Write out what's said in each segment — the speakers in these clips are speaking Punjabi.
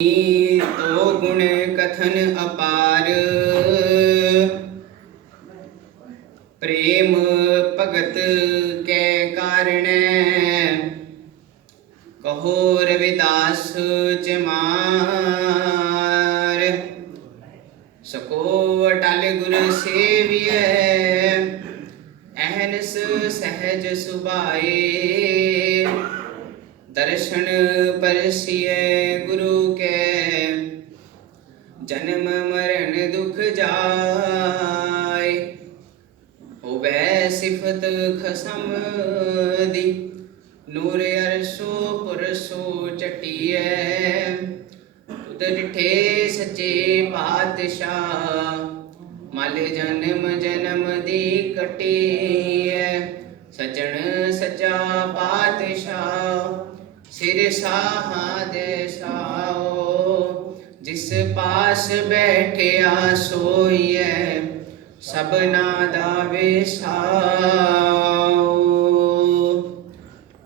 ਤੋ ਗੁਣ ਕਥਨ ਅਪਾਰ ਪ੍ਰੇਮ ਭਗਤ ਕੈ ਕਾਰਣੈ ਕਹੋ ਰਵਿਦਾਸ ਜਮਾਰ ਸਕੋ ਅਟਲ ਗੁਰ ਸੇਵੀਐ ਅਹਨਸ ਸਹਿਜ ਸੁਭਾਏ ਦਰਸ਼ਨ ਪਰਸੀਏ ਮਰਨ ਦੁਖ ਜਾਏ। ਹੋਵੇ ਸਿਫਤ ਖਸਮ ਦੀ, ਨੂਰ ਅਰਸੋ ਪੁਰਸੋ ਚਟੀਐ। ਤੁਧ ਡਿਠੇ ਸੱਚੇ ਪਾਤਸ਼ਾਹ, ਮਲ ਜਨਮ ਜਨਮ ਦੀ ਕਟੀਐ। ਸਜਣ ਸੱਚਾ ਪਾਤਸ਼ਾਹ, ਸਿਰ ਸਾਹਾ ਦੇ ਪਾਸ ਬੈਠਿਆ ਸੋਈਐ ਸਭਨਾ ਦਾ ਵਿਸਾਓ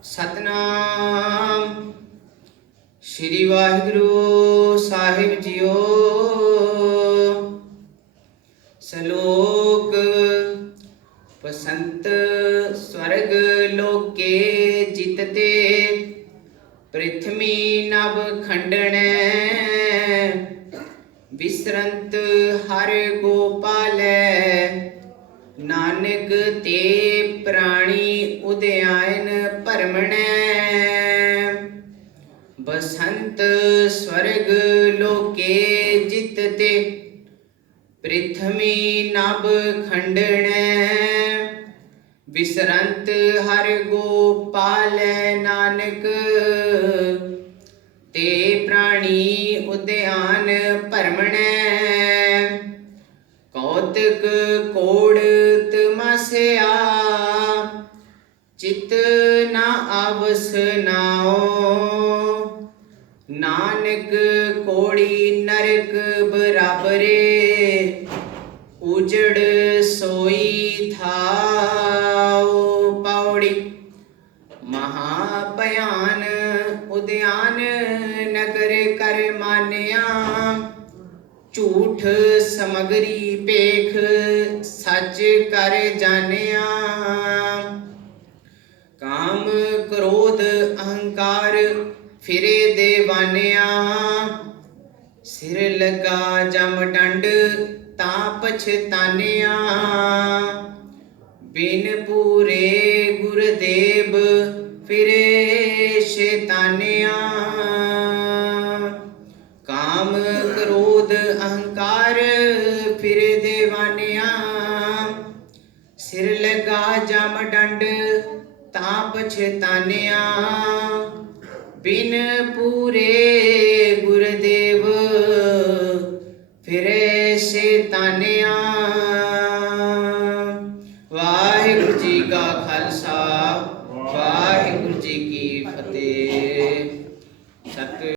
ਸਤਨਾਮ ਸ੍ਰੀ ਵਾਹਿਗੁਰੂ ਸਾਹਿਬ ਜੀਓ। ਸ਼ਲੋਕ, ਬਸੰਤ ਸਵਰਗ ਲੋਕੇ ਜਿਤਤੇ ਪ੍ਰਿਥਵੀ ਨਭ ਖੰਡਣੈ ਵਿਸਰੰਤ ਹਰ ਗੋਪਾਲੈ, ਨਾਨਕ ਤੇ ਪ੍ਰਾਣੀ ਉਦਿਆਇਨ ਭਰਮਣੈ। ਬਸੰਤ ਸਵਰਗ ਲੋਕੇ ਜਿਤਤੇ ਪ੍ਰਿਥਵੀ ਨਭ ਖੰਡਣੈ। ਵਿਸਰੰਤ ਹਰ ਗੋਪਾਲ, ਨਾਨਕ ਕੌਤਕ ਕੋੜ ਤਮਸਿਆ, ਚਿਤ ਨਾ ਅਵਸ ਨਾਓ ਨਾਨਕ ਕੋੜੀ ਨਰਕ ਬਰਾਬਰੇ, ਉਜੜ ਸੋਈ ਥਾਉ ਪੌੜੀ। ਮਹਾ ਭਿਆਨ ਉਦਿਆਨ ਨਗਰ ਕਰ ਮਾਨਿਆ। ਝੂਠ ਸਮਗਰੀ ਪੇਖ ਸੱਚ ਕਰ ਜਾਣਿਆ। ਕਾਮ ਕ੍ਰੋਧ ਅਹੰਕਾਰ ਫਿਰੇ ਦੇਵਾਨਿਆ। ਸਿਰ ਲਗਾ ਜਮ ਡੰਡ ਤਾਂ ਪਛਤਾਨਿਆ। ਬਿਨ ਪੂਰੇ ਗੁਰਦੇਵ ਫਿਰੇ ਸ਼ੈਤਾਨਿਆ। ਅਹੰਕਾਰ ਫਿਰੇ ਦੇਵਾਨਿਆ। ਸਿਰ ਲਗਾ ਜਮ ਡੰਡ, ਤਾਂ ਪਛਤਾਨਿਆ ਬਿਨ ਪੂਰੇ ਗੁਰਦੇਵ ਫਿਰੇ ਸੇਤਾਨਿਆ ਵਾਹਿਗੁਰੂ ਜੀ ਕਾ ਖਾਲਸਾ, ਵਾਹਿਗੁਰੂ ਜੀ ਕੀ ਫਤਿਹ। ਸਤਿ